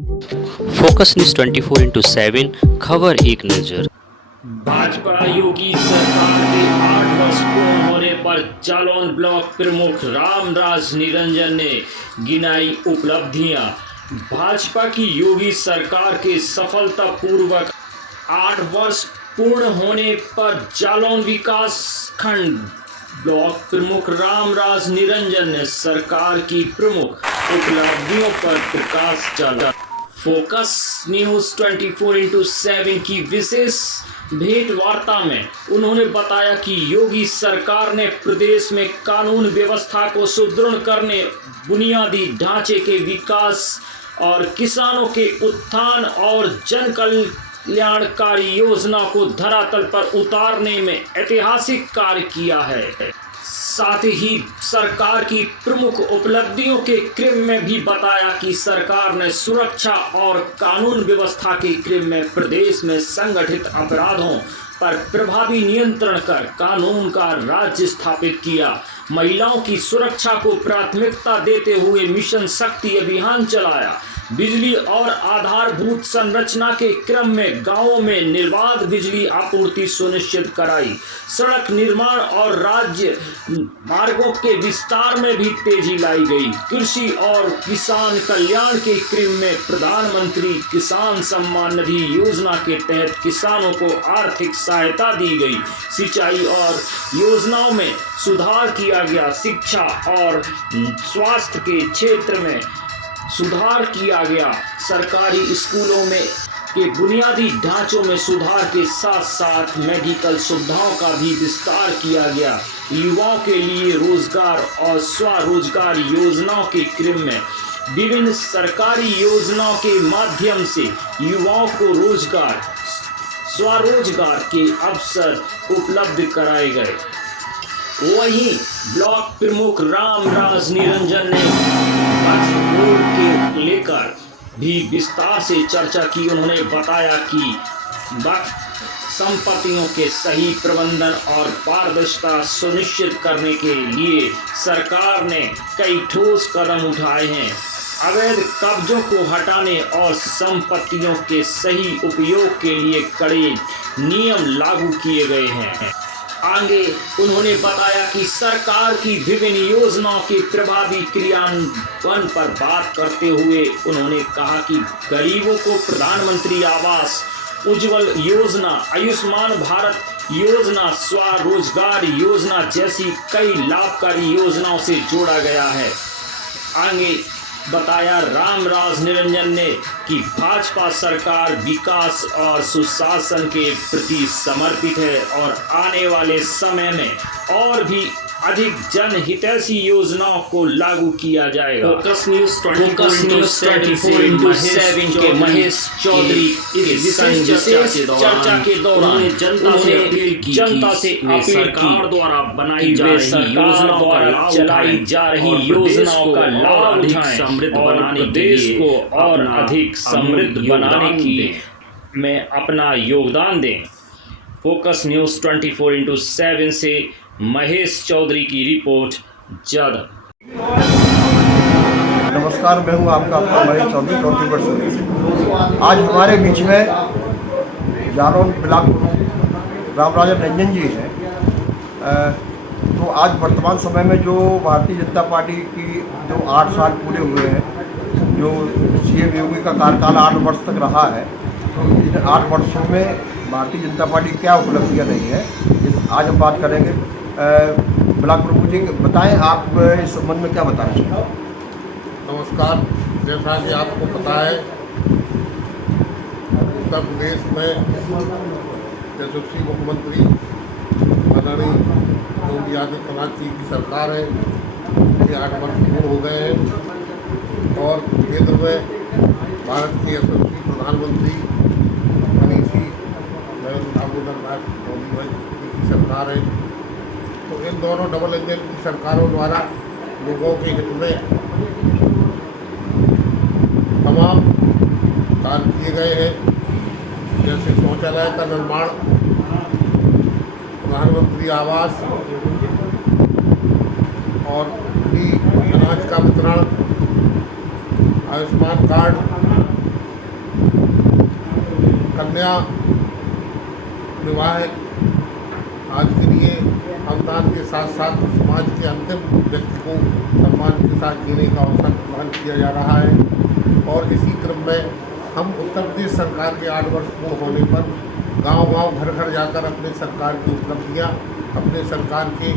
Focus news 24/7 खबर एक नजर। भाजपा योगी सरकार के 8 वर्ष पूर्ण होने पर जालौन ब्लॉक प्रमुख रामराज निरंजन ने गिनाई उपलब्धियां। भाजपा की योगी सरकार के सफलतापूर्वक 8 वर्ष पूर्ण होने पर जालौन विकास खंड ब्लॉक प्रमुख रामराज निरंजन ने सरकार की प्रमुख उपलब्धियों पर प्रकाश डाला। फोकस न्यूज 24/7 की विशेष भेंट वार्ता में उन्होंने बताया कि योगी सरकार ने प्रदेश में कानून व्यवस्था को सुदृढ़ करने, बुनियादी ढांचे के विकास और किसानों के उत्थान और जन कल्याणकारी योजना को धरातल पर उतारने में ऐतिहासिक कार्य किया है। साथ ही सरकार की प्रमुख उपलब्धियों के क्रम में भी बताया कि सरकार ने सुरक्षा और कानून व्यवस्था के क्रम में प्रदेश में संगठित अपराधों पर प्रभावी नियंत्रण कर कानून का राज्य स्थापित किया। महिलाओं की सुरक्षा को प्राथमिकता देते हुए मिशन शक्ति अभियान चलाया। बिजली और आधारभूत संरचना के क्रम में गांवों में निर्बाध बिजली आपूर्ति सुनिश्चित कराई। सड़क निर्माण और राज्य मार्गों के विस्तार में भी तेजी लाई गई। कृषि और किसान कल्याण के क्रम में प्रधानमंत्री किसान सम्मान निधि योजना के तहत किसानों को आर्थिक सहायता दी गई। सिंचाई और योजनाओं में सुधार किया गया। शिक्षा और स्वास्थ्य के क्षेत्र में सुधार किया गया। सरकारी स्कूलों में के बुनियादी ढांचों में सुधार के साथ साथ मेडिकल सुविधाओं का भी विस्तार किया गया। युवाओं के लिए रोजगार और स्वरोजगार योजनाओं के क्रम में विभिन्न सरकारी योजनाओं के माध्यम से युवाओं को रोजगार, स्वरोजगार के अवसर उपलब्ध कराए गए। वहीं ब्लॉक प्रमुख रामराज निरंजन ने के लेकर भी विस्तार से चर्चा की। उन्होंने बताया कि वक्फ संपत्तियों के सही प्रबंधन और पारदर्शिता सुनिश्चित करने के लिए सरकार ने कई ठोस कदम उठाए हैं। अवैध कब्जों को हटाने और संपत्तियों के सही उपयोग के लिए कड़े नियम लागू किए गए हैं। आगे उन्होंने बताया कि सरकार की विभिन्न योजनाओं के प्रभावी क्रियान्वयन पर बात करते हुए उन्होंने कहा कि गरीबों को प्रधानमंत्री आवास, उज्ज्वल योजना, आयुष्मान भारत योजना, स्वरोजगार योजना जैसी कई लाभकारी योजनाओं से जोड़ा गया है। आगे बताया रामराज निरंजन ने कि भाजपा सरकार विकास और सुशासन के प्रति समर्पित है और आने वाले समय में और भी अधिक जनहितैषी योजनाओं को लागू किया जाएगा। फोकस न्यूज 24/7 के महेश चौधरी इस विशेष चर्चा के दौरान जनता से अपील सरकार द्वारा बनाई जा रही योजनाओं द्वारा चलाई जा रही योजनाओं का लाभ उठाएं, समृद्ध बनाने देश को और अधिक समृद्ध बनाने की में अपना योगदान दें। फोकस न्यूज 24/7 से महेश चौधरी की रिपोर्ट। जद नमस्कार, मैं हूं आपका अपना महेश चौधरी 24/7। आज हमारे बीच में जालौन ब्लॉक रामराज निरंजन जी हैं। तो आज वर्तमान समय में जो भारतीय जनता पार्टी की जो 8 साल पूरे हुए हैं, जो सीएम योगी का कार्यकाल 8 वर्ष तक रहा है, तो इन 8 वर्षों में भारतीय जनता पार्टी की क्या उपलब्धियाँ रही है, आज हम बात करेंगे। ब्लॉक प्रमुख जी बताएं, आप इस संबंध में क्या बताना चाहेंगे? नमस्कार। जैसा कि आपको पता है, उत्तर प्रदेश में यशस्वी मुख्यमंत्री आदरणीय योगी आदित्यनाथ जी की सरकार है। ये 8 वर्ष पूर्ण हो गए हैं और केंद्र में भारत के यशस्वी प्रधानमंत्री मनीषी दामोदर दास मोदी जी की सरकार है। तो इन दोनों डबल इंजन की सरकारों द्वारा लोगों के हित में तमाम कार्य किए गए हैं, जैसे शौचालय का निर्माण, प्रधानमंत्री आवास और फ्री अनाज का वितरण, आयुष्मान कार्ड, कन्या विवाह आज के लिए अनुदान के साथ साथ समाज के अंतिम व्यक्ति को सम्मान के साथ जीने का अवसर प्रदान किया जा रहा है। और इसी क्रम में हम उत्तर प्रदेश सरकार के 8 वर्ष पूर्ण होने पर गांव-गांव घर-घर जाकर अपने सरकार की उपलब्धियां, अपने सरकार के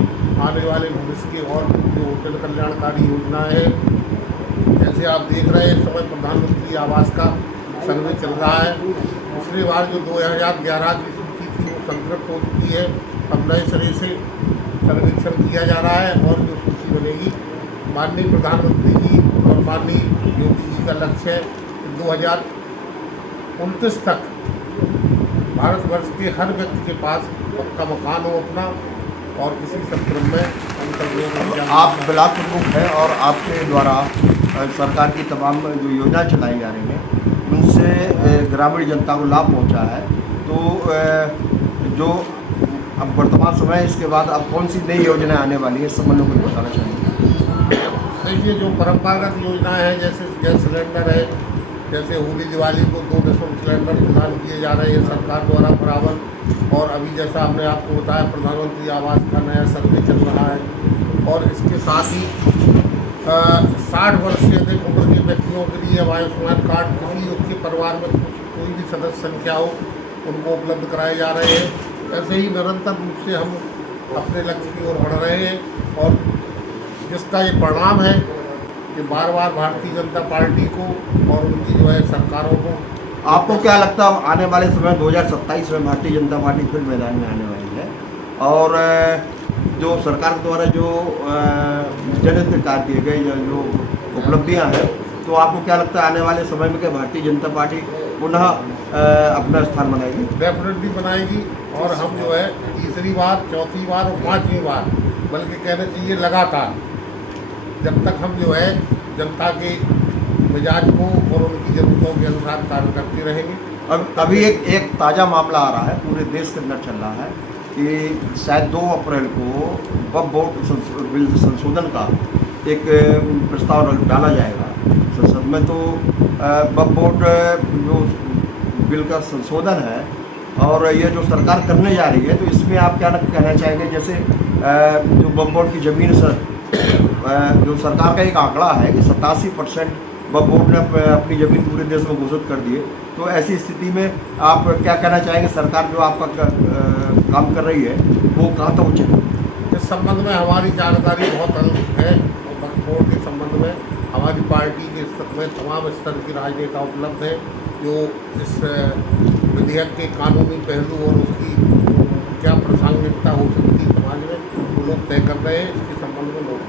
आने वाले भविष्य के और जो जन कल्याणकारी योजनाएं हैं, जैसे आप देख रहे हैं इस समय प्रधानमंत्री आवास का सर्वे चल रहा है। पिछली बार जो 2011 की सूची थी वो संतृप्त हो चुकी है। अब नए सिरे से सर्वेक्षण किया जा रहा है और जो सूची बनेगी, माननीय प्रधानमंत्री जी और माननीय योगी जी का लक्ष्य है कि 2029 तक भारतवर्ष के हर व्यक्ति के पास पक्का मकान हो अपना, और किसी संक्रम में आप ब्लॉक प्रमुख हैं और आपके द्वारा सरकार की तमाम जो योजना चलाई जा रही हैं उनसे ग्रामीण जनता को लाभ पहुंचा है। तो जो अब वर्तमान समय इसके बाद अब कौन सी नई योजना आने वाली है इस संबंध में कुछ बताना चाहेंगे? देखिए, जो परंपरागत योजनाएं हैं जैसे गैस सिलेंडर है, जैसे होली दिवाली को 2 निःशुल्क सिलेंडर प्रदान किए जा रहे हैं सरकार द्वारा बराबर, और अभी जैसा हमने आपको बताया प्रधानमंत्री आवास का नया सर्वे चल रहा है। और इसके साथ ही 60 वर्ष से अधिक उम्र के व्यक्तियों के लिए अब आयुष्मान कार्ड किसी उसके परिवार में कोई भी सदस्य संख्या हो उनको उपलब्ध कराए जा रहे हैं। ऐसे ही निरंतर रूप से हम अपने लक्ष्य की ओर बढ़ रहे हैं, और जिसका ये परिणाम है कि बार बार भारतीय जनता पार्टी को और उनकी जो है सरकारों को। आपको क्या लगता है आने वाले समय 2027 में भारतीय जनता पार्टी फिर मैदान में आने वाली है, और जो सरकार द्वारा जो जनहित कार्य किए गए जो उपलब्धियां हैं, तो आपको क्या लगता है आने वाले समय में क्या भारतीय जनता पार्टी पुनः अपना स्थान बनाएगी? डेफिनेटली बनाएगी, और हम जो है तीसरी बार, चौथी बार और 5वीं बार, बल्कि कहना चाहिए लगातार, जब तक हम जो है जनता के मिजाज को और उनकी ज़रूरतों के अनुसार कार्य करते रहेंगे। अब अभी एक ताज़ा मामला आ रहा है, पूरे देश के अंदर चल रहा है कि शायद 2 अप्रैल को वक्फ बोर्ड बिल संशोधन का एक प्रस्ताव डाला जाएगा संसद में। तो वक्फ बोर्ड जो बिल का संशोधन है और ये जो सरकार करने जा रही है, तो इसमें आप क्या कहना चाहेंगे? जैसे जो वक्फ बोर्ड की ज़मीन जो सरकार का एक आंकड़ा है कि 87% वक्फ बोर्ड ने अपनी ज़मीन पूरे देश में घोषित कर दी है, तो ऐसी स्थिति में आप क्या कहना चाहेंगे? सरकार जो आपका काम कर रही है वो कहाँ तक उचित है? इस संबंध में हमारी जानकारी बहुत अधिक है, और वक्फ बोर्ड के संबंध में हमारी पार्टी के स्तर में तमाम स्तर की राजनेता उपलब्ध है, जो इस विधेयक के कानूनी पहलू और उसकी क्या प्रासंगिकता हो सकती है समाज में, वो लोग तय कर रहे हैं। इसके संबंध में लोग